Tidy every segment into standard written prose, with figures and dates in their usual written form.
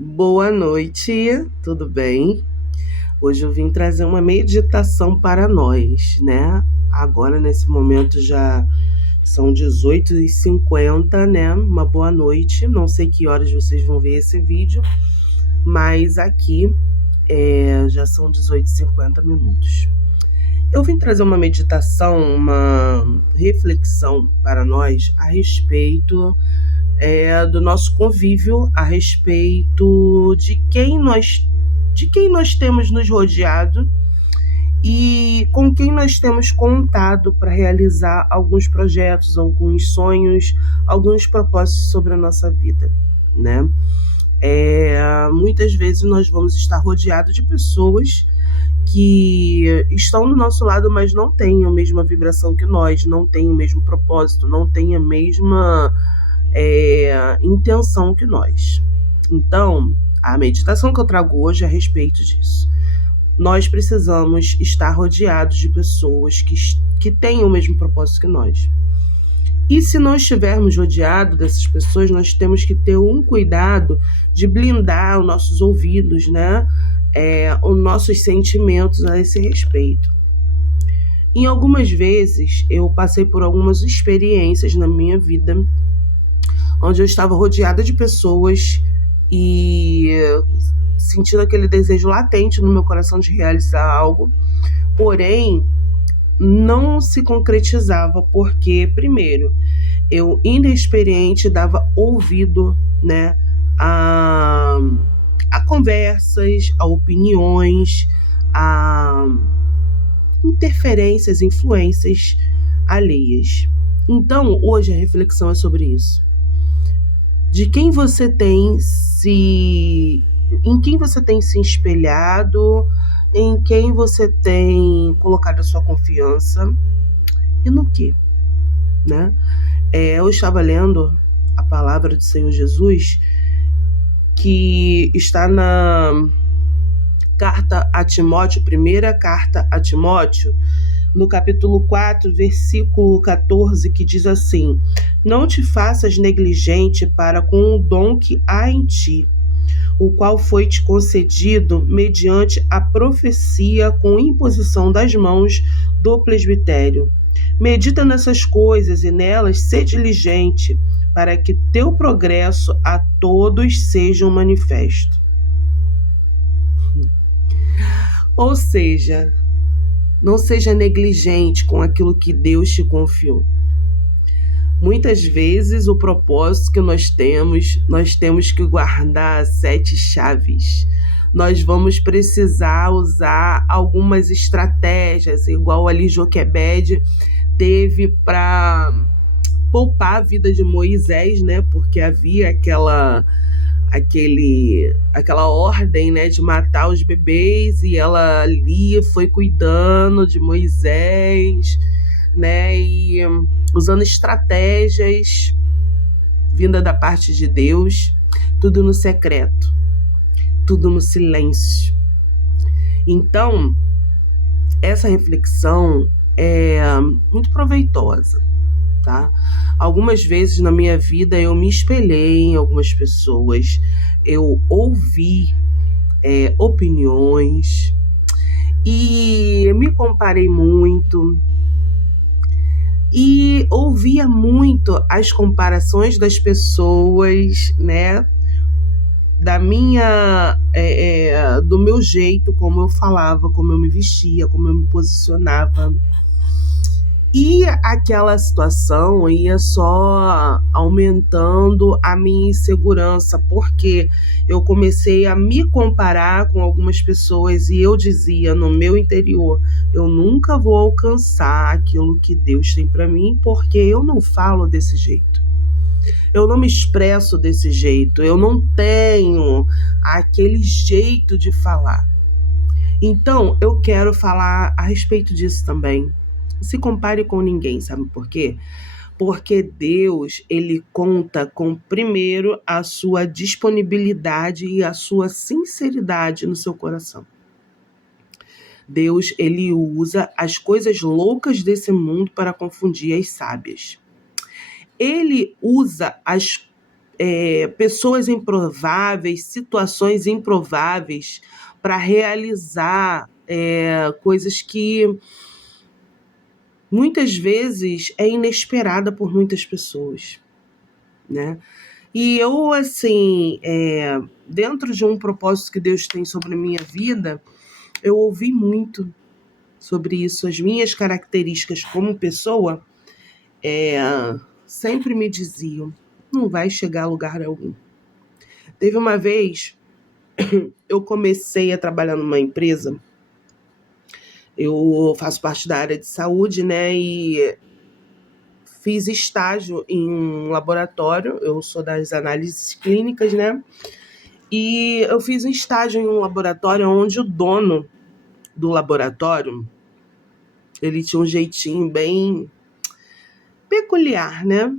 Boa noite, tudo bem? Hoje eu vim trazer uma meditação para nós, né? Agora, nesse momento, já são 18h50, né? Uma boa noite. Não sei que horas vocês vão ver esse vídeo, mas aqui já são 18h50 minutos. Eu vim trazer uma meditação, uma reflexão para nós a respeito do nosso convívio, a respeito de quem nós temos nos rodeado e com quem nós temos contado para realizar alguns projetos, alguns sonhos, alguns propósitos sobre a nossa vida, né? Muitas vezes nós vamos estar rodeados de pessoas que estão do nosso lado, mas não têm a mesma vibração que nós, não têm o mesmo propósito, não têm a mesma intenção que nós. Então, a meditação que eu trago hoje é a respeito disso. Nós precisamos estar rodeados de pessoas que têm o mesmo propósito que nós. E se não estivermos rodeados dessas pessoas, nós temos que ter um cuidado de blindar os nossos ouvidos, né? Os nossos sentimentos a esse respeito. Em algumas vezes, eu passei por algumas experiências na minha vida onde eu estava rodeada de pessoas e sentindo aquele desejo latente no meu coração de realizar algo, porém não se concretizava porque, primeiro, eu inexperiente dava ouvido, né, a conversas, a opiniões, a interferências, influências alheias. Então, hoje a reflexão é sobre isso. De quem você tem em quem você tem se espelhado, em quem você tem colocado a sua confiança e no que, né? Eu estava lendo a palavra do Senhor Jesus, que está na carta a Timóteo, primeira carta a Timóteo, no capítulo 4, versículo 14, que diz assim: não te faças negligente para com o dom que há em ti, o qual foi-te concedido mediante a profecia com imposição das mãos do presbitério. Medita nessas coisas e nelas sê diligente, para que teu progresso a todos seja manifesto. Ou seja, não seja negligente com aquilo que Deus te confiou. Muitas vezes o propósito que nós temos que guardar 7 chaves. Nós vamos precisar usar algumas estratégias, igual ali Joquebed teve para poupar a vida de Moisés, né? Porque havia aquela ordem, né, de matar os bebês, e ela ali foi cuidando de Moisés, né, e usando estratégias vinda da parte de Deus, tudo no secreto, tudo no silêncio. Então, essa reflexão é muito proveitosa, tá? Algumas vezes na minha vida eu me espelhei em algumas pessoas, eu ouvi opiniões e me comparei muito e ouvia muito as comparações das pessoas, né? Do meu jeito, como eu falava, como eu me vestia, como eu me posicionava. E aquela situação ia só aumentando a minha insegurança, porque eu comecei a me comparar com algumas pessoas e eu dizia no meu interior: eu nunca vou alcançar aquilo que Deus tem para mim, porque eu não falo desse jeito. Eu não me expresso desse jeito, eu não tenho aquele jeito de falar. Então, eu quero falar a respeito disso também. Se compare com ninguém, sabe por quê? Porque Deus, ele conta com, primeiro, a sua disponibilidade e a sua sinceridade no seu coração. Deus, ele usa as coisas loucas desse mundo para confundir as sábias. Ele usa pessoas improváveis, situações improváveis para realizar coisas que muitas vezes é inesperada por muitas pessoas, né? E eu, assim, dentro de um propósito que Deus tem sobre a minha vida, eu ouvi muito sobre isso. As minhas características como pessoa sempre me diziam, não vai chegar a lugar algum. Teve uma vez, eu comecei a trabalhar numa empresa, eu faço parte da área de saúde, né, e fiz estágio em um laboratório, eu sou das análises clínicas, né, e eu fiz um estágio em um laboratório onde o dono do laboratório, ele tinha um jeitinho bem peculiar, né,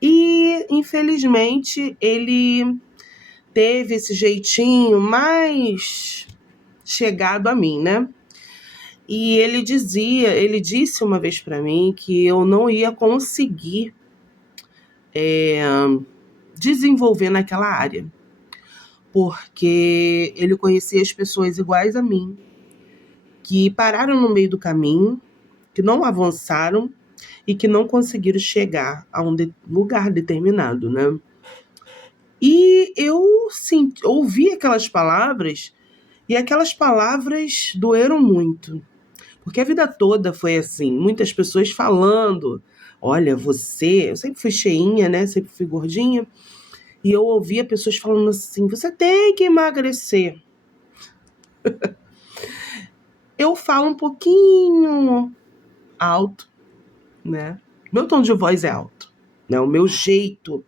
e infelizmente ele teve esse jeitinho mais chegado a mim, né? E ele disse uma vez para mim que eu não ia conseguir desenvolver naquela área, porque ele conhecia as pessoas iguais a mim, que pararam no meio do caminho, que não avançaram e que não conseguiram chegar a um lugar determinado, né? E eu ouvi aquelas palavras, e aquelas palavras doeram muito. Porque a vida toda foi assim, muitas pessoas falando, olha, eu sempre fui cheinha, né? Sempre fui gordinha. E eu ouvia pessoas falando assim, você tem que emagrecer. Eu falo um pouquinho alto, né? Meu tom de voz é alto, né? O meu jeito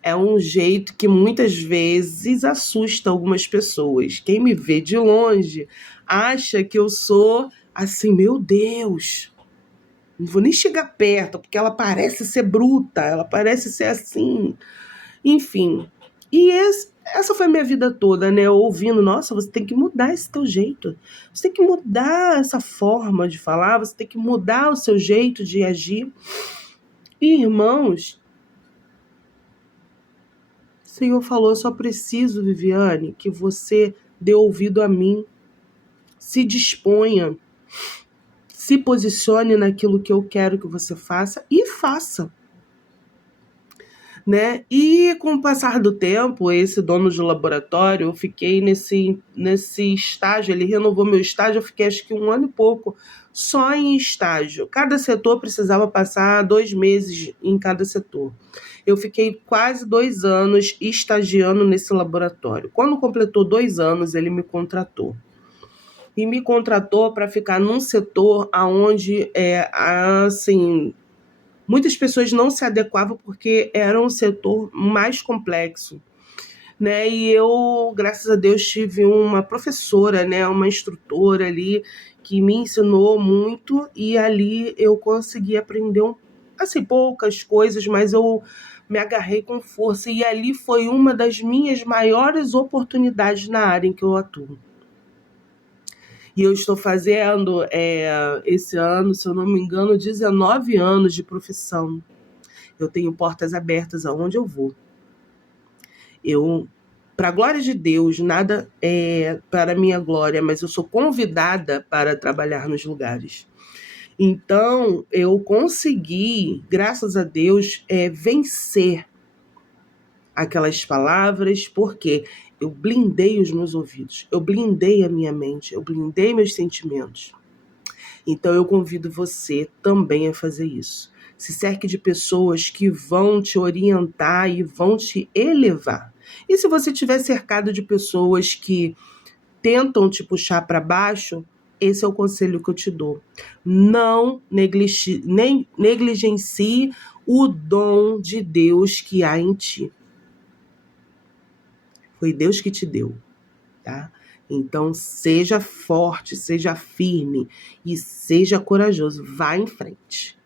é um jeito que muitas vezes assusta algumas pessoas. Quem me vê de longe acha que eu sou assim, meu Deus, não vou nem chegar perto, porque ela parece ser bruta, ela parece ser assim, enfim. E essa foi a minha vida toda, né? Ouvindo, nossa, você tem que mudar esse teu jeito, você tem que mudar essa forma de falar, você tem que mudar o seu jeito de agir. E, irmãos, o Senhor falou, eu só preciso, Viviane, que você dê ouvido a mim, se disponha, se posicione naquilo que eu quero que você faça e faça, né? E com o passar do tempo, esse dono de laboratório, eu fiquei nesse estágio, ele renovou meu estágio, eu fiquei acho que 1 ano e pouco só em estágio. Cada setor precisava passar 2 meses em cada setor. Eu fiquei quase 2 anos estagiando nesse laboratório. Quando completou 2 anos, ele me contratou. E me contratou para ficar num setor onde, assim, muitas pessoas não se adequavam porque era um setor mais complexo, né? E eu, graças a Deus, tive uma professora, né? Uma instrutora ali que me ensinou muito e ali eu consegui aprender assim, poucas coisas, mas eu me agarrei com força e ali foi uma das minhas maiores oportunidades na área em que eu atuo. E eu estou fazendo, esse ano, se eu não me engano, 19 anos de profissão. Eu tenho portas abertas aonde eu vou. Para a glória de Deus, nada é para a minha glória, mas eu sou convidada para trabalhar nos lugares. Então, eu consegui, graças a Deus, vencer aquelas palavras, porque eu blindei os meus ouvidos, eu blindei a minha mente, eu blindei meus sentimentos. Então eu convido você também a fazer isso. Se cerque de pessoas que vão te orientar e vão te elevar. E se você estiver cercado de pessoas que tentam te puxar para baixo, esse é o conselho que eu te dou. Não negligencie o dom de Deus que há em ti. Foi Deus que te deu, tá? Então, seja forte, seja firme e seja corajoso. Vá em frente.